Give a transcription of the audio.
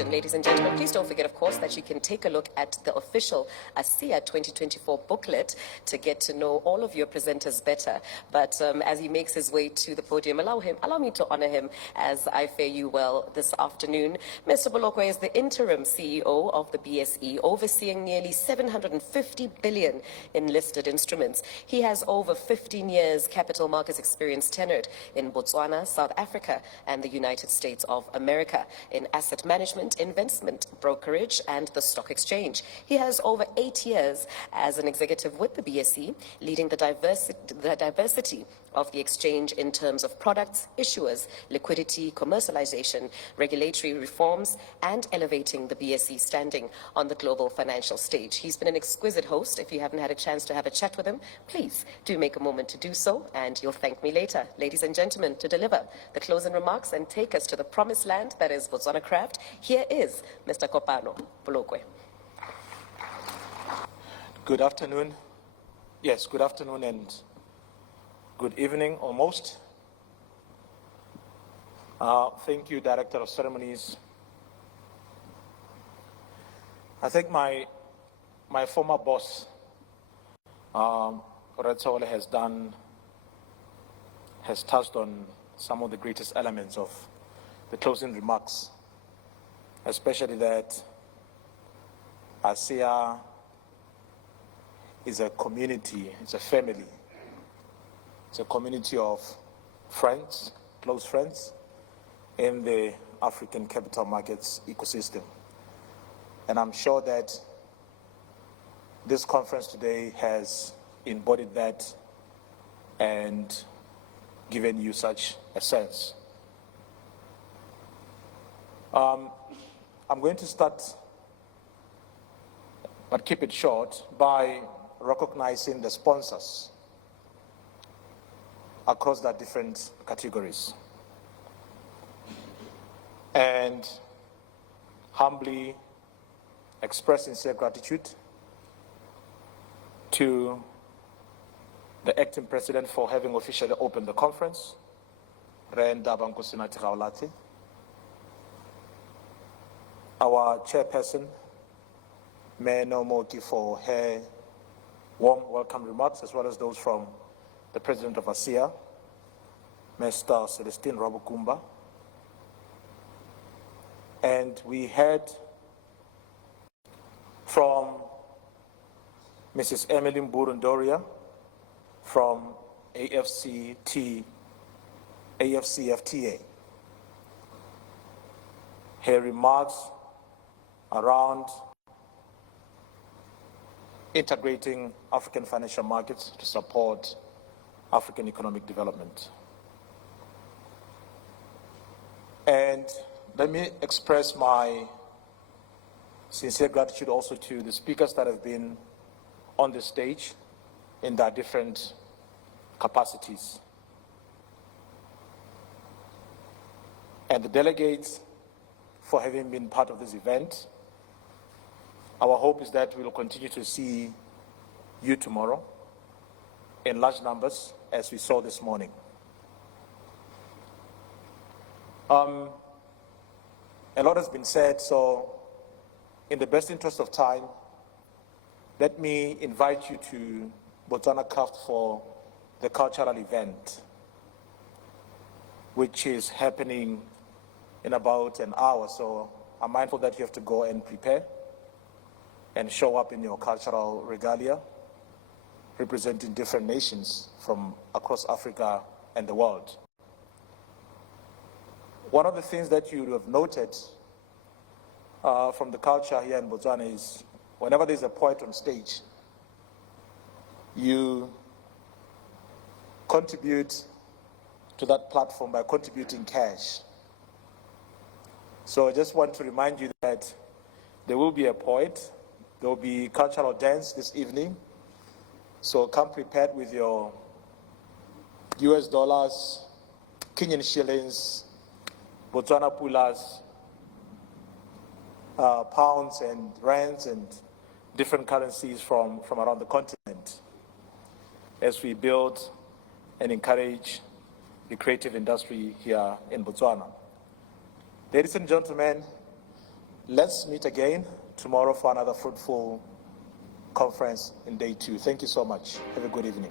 question. Ladies and gentlemen, please don't forget, of course, that you can take a look at the official Asea 2024 booklet to get to know all of your presenters better. But as he makes his way to the podium, allow me to honor him as I fare you well this afternoon. Mr. Bolokwe is the interim CEO of the BSE, overseeing nearly 750 billion in listed instruments. He has over 15 years capital markets experience tenured in Botswana, South Africa, and the United States of America in asset management, investment brokerage, and the stock exchange. He has over 8 years as an executive with the BSE, leading the diversity of the exchange in terms of products, issuers, liquidity, commercialization, regulatory reforms, and elevating the BSE standing on the global financial stage. He's been an exquisite host. If you haven't had a chance to have a chat with him, please do make a moment to do so, and you'll thank me later. Ladies and gentlemen, to deliver the closing remarks and take us to the promised land that is Botswana craft, here is Mr. Kopano Bolokwe. Good afternoon. Yes, good afternoon and good evening almost. Thank you, Director of Ceremonies. I think my former boss, Retsole, has touched on some of the greatest elements of the closing remarks, especially that Asea is a community, it's a family. It's a community of friends, close friends, in the African capital markets ecosystem. And I'm sure that this conference today has embodied that and given you such a sense. I'm going to start, but keep it short, by recognizing the sponsors across the different categories, and humbly express sincere gratitude to the acting president for having officially opened the conference, our chairperson, Mayor Nomoki, for her warm welcome remarks, as well as those from the president of Asea, Mr. Celestine Rabukumba. And we heard from Mrs. Emily Mburundoria from AFCFTA. Her remarks around integrating African financial markets to support African economic development. And let me express my sincere gratitude also to the speakers that have been on the stage in their different capacities, and the delegates for having been part of this event. Our hope is that we will continue to see you tomorrow in large numbers, as we saw this morning. A lot has been said, so in the best interest of time, let me invite you to Botswana Craft for the cultural event, which is happening in about an hour. So I'm mindful that you have to go and prepare and show up in your cultural regalia, representing different nations from across Africa and the world. One of the things that you have noted from the culture here in Botswana is whenever there's a poet on stage, you contribute to that platform by contributing cash. So I just want to remind you that there will be a poet, there will be cultural dance this evening. So come prepared with your US dollars, Kenyan shillings, Botswana pulas, pounds and rands and different currencies from around the continent as we build and encourage the creative industry here in Botswana. Ladies and gentlemen, Let's meet again tomorrow for another fruitful conference in day 2. Thank you so much. Have a good evening.